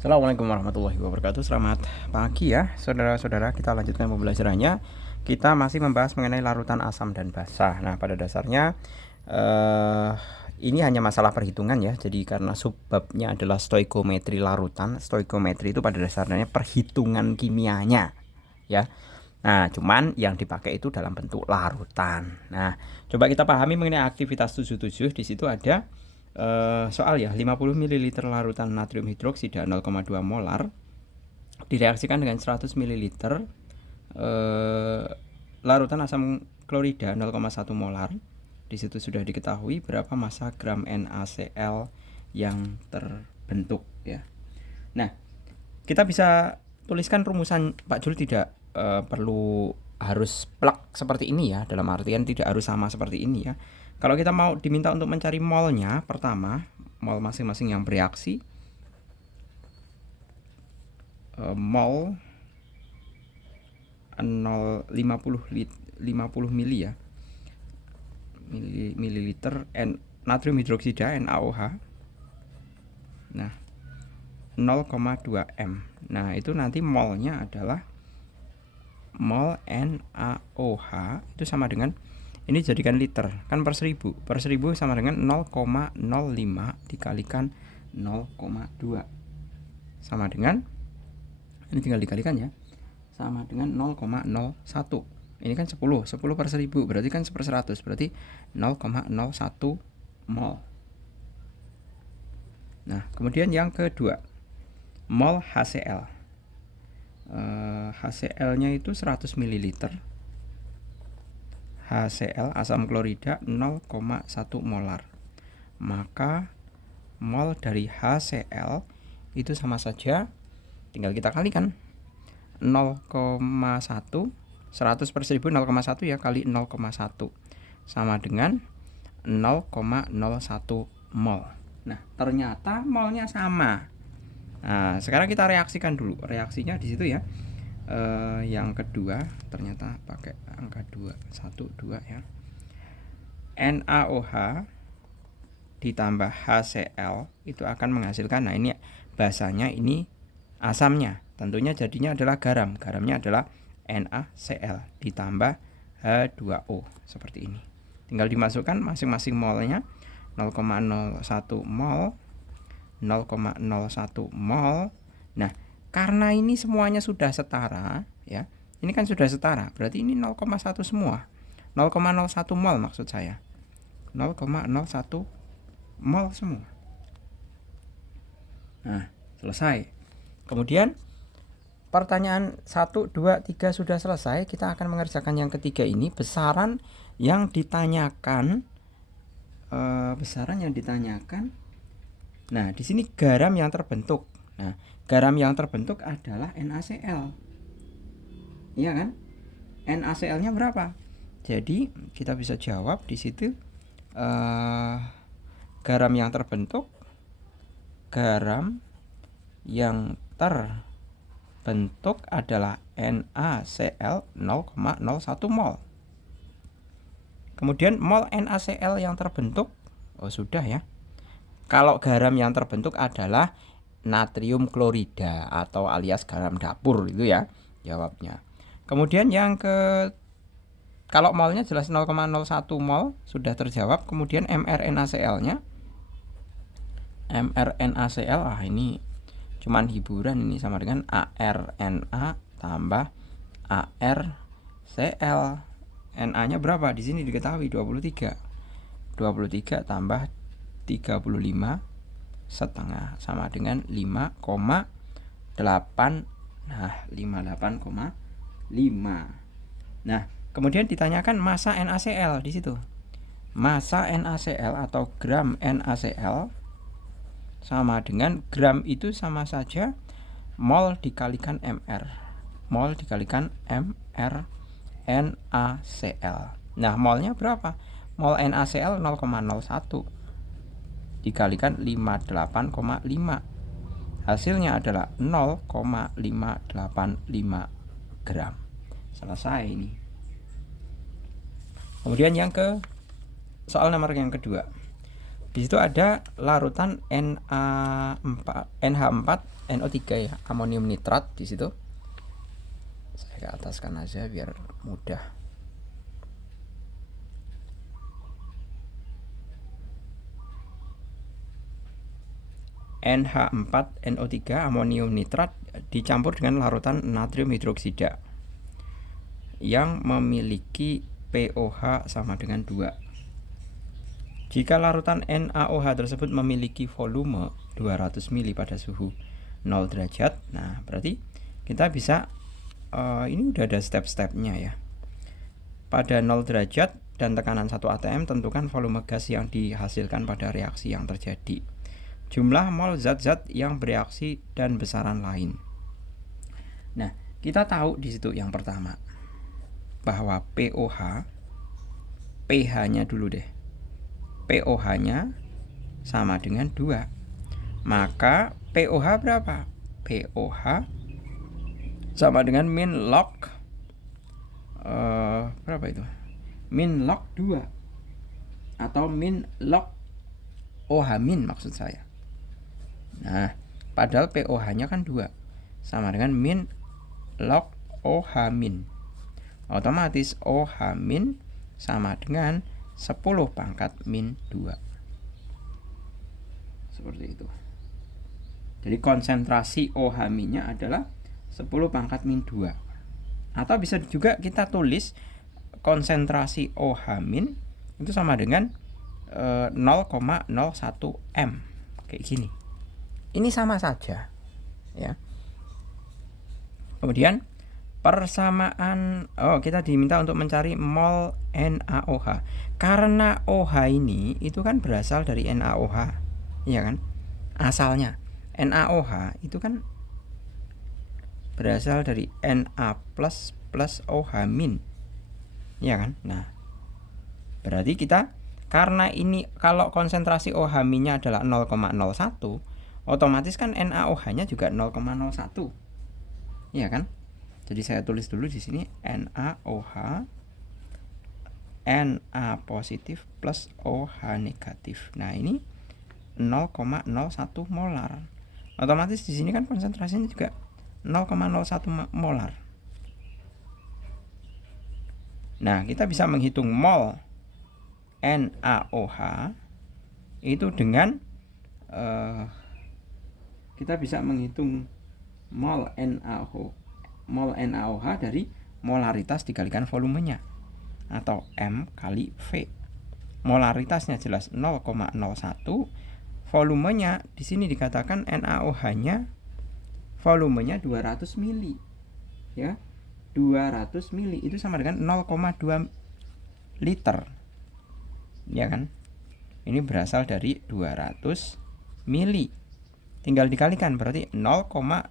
Assalamualaikum warahmatullahi wabarakatuh. Selamat pagi ya saudara-saudara. Kita lanjutkan pembelajarannya. Kita masih membahas mengenai larutan asam dan basa. Nah, pada dasarnya ini hanya masalah perhitungan ya. Jadi karena subbabnya adalah stoikometri larutan. Stoikometri itu pada dasarnya perhitungan kimianya ya. Nah, cuman yang dipakai itu dalam bentuk larutan. Nah, coba kita pahami mengenai aktivitas 77. Di situ ada soal ya, 50 ml larutan natrium hidroksida 0,2 molar direaksikan dengan 100 ml larutan asam klorida 0,1 molar. Di situ sudah diketahui berapa massa gram NaCl yang terbentuk ya. Nah, kita bisa tuliskan rumusan Pak Jul, tidak perlu harus plak seperti ini ya, dalam artian tidak harus sama seperti ini ya. Kalau kita mau diminta untuk mencari molnya, pertama mol masing-masing yang bereaksi, mol 0,50 mili ya, mililiter natrium hidroksida NaOH. Nah, 0,2 m. Nah, itu nanti molnya adalah mol NaOH itu sama dengan, ini jadikan liter kan per 1000 sama dengan 0,05 dikalikan 0,2 sama dengan, ini tinggal dikalikan ya, sama dengan 0,01. Ini kan 10 per 1000 berarti kan 1/100, berarti 0,01 mol. Nah, kemudian yang kedua, mol HCl. HCl-nya itu 100 ml. HCl asam klorida 0,1 molar. Maka mol dari HCl itu sama saja, tinggal kita kalikan 0,1, 100 per 1000 0,1 ya, kali 0,1 sama dengan 0,01 mol. Nah, ternyata molnya sama. Nah, sekarang kita reaksikan dulu. Reaksinya di situ ya. Yang kedua ternyata pakai angka 2, 1, 2 ya. NaOH ditambah HCl itu akan menghasilkan, nah ini basanya, ini asamnya. Tentunya jadinya adalah garam. Garamnya adalah NaCl ditambah H2O seperti ini. Tinggal dimasukkan masing-masing molnya, 0,01 mol, 0,01 mol. Nah, karena ini semuanya sudah setara ya. Ini kan sudah setara, berarti ini 0,1 semua. 0,01 mol maksud saya. 0,01 mol semua. Nah, selesai. Kemudian pertanyaan 1, 2, 3 sudah selesai. Kita akan mengerjakan yang ketiga ini. Besaran yang ditanyakan, nah, di sini garam yang terbentuk. Nah, garam yang terbentuk adalah NaCl. Iya kan? NaCl-nya berapa? Jadi, kita bisa jawab di situ, garam yang terbentuk adalah NaCl 0,01 mol. Kemudian mol NaCl yang terbentuk, sudah ya. Kalau garam yang terbentuk adalah natrium klorida atau alias garam dapur, itu ya jawabnya. Kemudian yang kalau molnya jelas 0,01 mol sudah terjawab. Kemudian mRNaCl-nya, mRNaCl, ini cuman hiburan, ini sama dengan ARNA tambah ARCl. Na-nya berapa? Di sini diketahui 23. 23 tambah 35 setengah sama dengan 5,8. Nah, 58,5. Nah, kemudian ditanyakan massa NaCl di situ. Massa NaCl atau gram NaCl sama dengan, gram itu sama saja mol dikalikan mr. Mol dikalikan mr NaCl. Nah, molnya berapa? Mol NaCl 0,01 dikalikan 58,5. Hasilnya adalah 0,585 gram. Selesai ini. Kemudian yang soal nomor yang kedua. Di situ ada larutan NH4 NO3 ya, amonium nitrat di situ. Saya ke ataskan aja biar mudah. NH4NO3 amonium nitrat dicampur dengan larutan natrium hidroksida yang memiliki pOH sama dengan 2. Jika larutan NaOH tersebut memiliki volume 200 ml pada suhu 0 derajat, nah berarti kita bisa ini udah ada step-stepnya ya. Pada 0 derajat dan tekanan 1 atm, tentukan volume gas yang dihasilkan pada reaksi yang terjadi, jumlah mol zat-zat yang bereaksi, dan besaran lain. Nah, kita tahu di situ yang pertama bahwa pOH, pH-nya dulu deh. pOH-nya sama dengan 2. Maka pOH berapa? pOH sama dengan min log berapa itu? Min log 2 atau min log OH min maksud saya. Nah, padahal pOH-nya kan 2 sama dengan min log OH min. Otomatis OH min sama dengan 10 pangkat min 2. Seperti itu. Jadi konsentrasi OH minnya adalah 10 pangkat min 2. Atau bisa juga kita tulis konsentrasi OH min itu sama dengan 0,01 M. Kayak gini. Ini sama saja ya. Kemudian persamaan, kita diminta untuk mencari mol NaOH. Karena OH ini itu kan berasal dari NaOH, ya kan? Asalnya NaOH itu kan berasal dari Na plus OH min, ya kan? Nah, berarti kita karena ini kalau konsentrasi OH minnya adalah 0,01, otomatis kan NaOH-nya juga 0,01, ya kan? Jadi saya tulis dulu di sini NaOH, Na positif plus OH negatif. Nah, ini 0,01 molar. Otomatis di sini kan konsentrasinya juga 0,01 molar. Nah, kita bisa menghitung mol NaOH itu dengan kita bisa menghitung mol NaOH dari molaritas dikalikan volumenya atau M kali V. Molaritasnya jelas 0,01, volumenya di sini dikatakan NaOH-nya volumenya 200 mili. Ya. 200 mili itu sama dengan 0,2 liter. Ya kan? Ini berasal dari 200 mili. Tinggal dikalikan berarti 0,002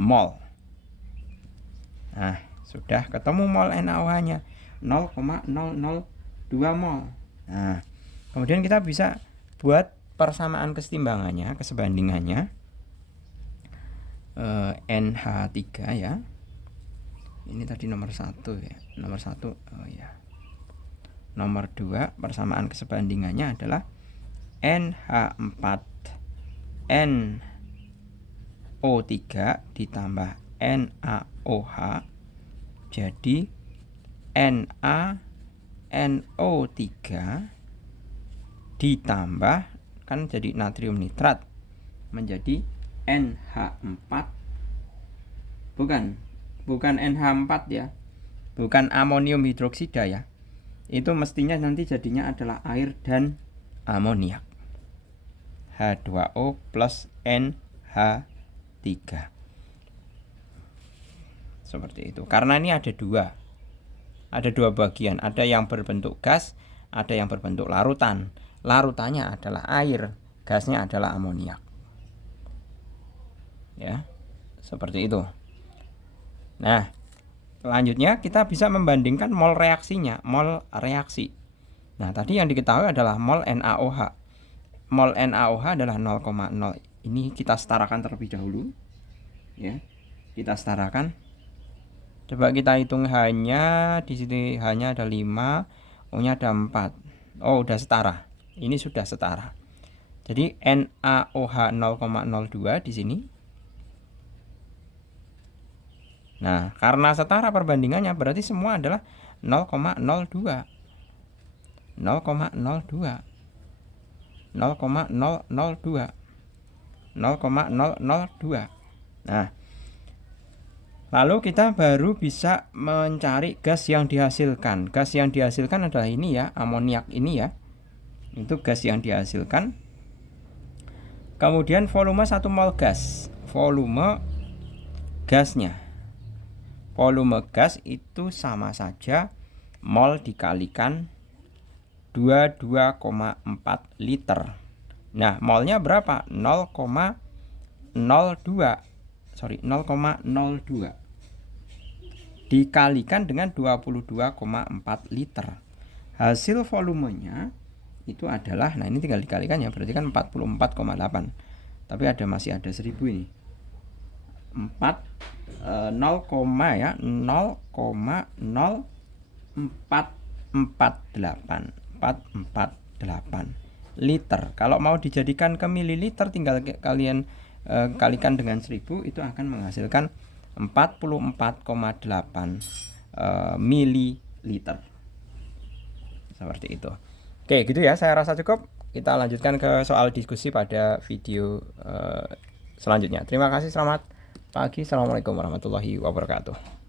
mol. Nah, sudah ketemu mol NaOH-nya 0,002 mol. Nah, kemudian kita bisa buat persamaan kesetimbangannya, kesebandingannya. NH3 ya. Ini tadi nomor 1 ya. Nomor 1 ya. Nomor 2 persamaan kesebandingannya adalah NH4 NO3 ditambah NaOH jadi NaNO3 ditambah kan jadi natrium nitrat menjadi NH4, bukan NH4 ya, bukan amonium hidroksida ya. Itu mestinya nanti jadinya adalah air dan amoniak. H2O plus NH3. Seperti itu. Karena ini ada dua bagian, ada yang berbentuk gas, ada yang berbentuk larutan. Larutannya adalah air, gasnya adalah amoniak. Ya, seperti itu. Nah, selanjutnya kita bisa membandingkan mol reaksinya, mol reaksi. Nah, tadi yang diketahui adalah mol NaOH. Mol NaOH adalah 0,0. Ini kita setarakan terlebih dahulu. Ya, kita setarakan. Coba kita hitung hanya di sini hanya ada 5, O-nya ada 4. Oh, udah setara. Ini sudah setara. Jadi NaOH 0,02 di sini. Nah, karena setara perbandingannya berarti semua adalah 0,02. 0,02. 0,002. 0,002. Nah, lalu kita baru bisa mencari gas yang dihasilkan. Gas yang dihasilkan adalah ini ya, amoniak ini ya. Itu gas yang dihasilkan. Kemudian volume 1 mol gas. Volume gasnya. Volume gas itu sama saja mol dikalikan 22,4 liter. Nah, molnya berapa? 0,02. Sorry, 0,02 dikalikan dengan 22,4 liter. Hasil volumenya itu adalah, nah ini tinggal dikalikan ya, berarti kan 44,8. Tapi masih ada 1000 ini. 4,0448 liter. Kalau mau dijadikan ke mililiter tinggal kalian kalikan dengan 1000, itu akan menghasilkan 44,8 mililiter. Seperti itu. Oke, gitu ya, saya rasa cukup. Kita lanjutkan ke soal diskusi pada video selanjutnya. Terima kasih, selamat pagi. Assalamualaikum warahmatullahi wabarakatuh.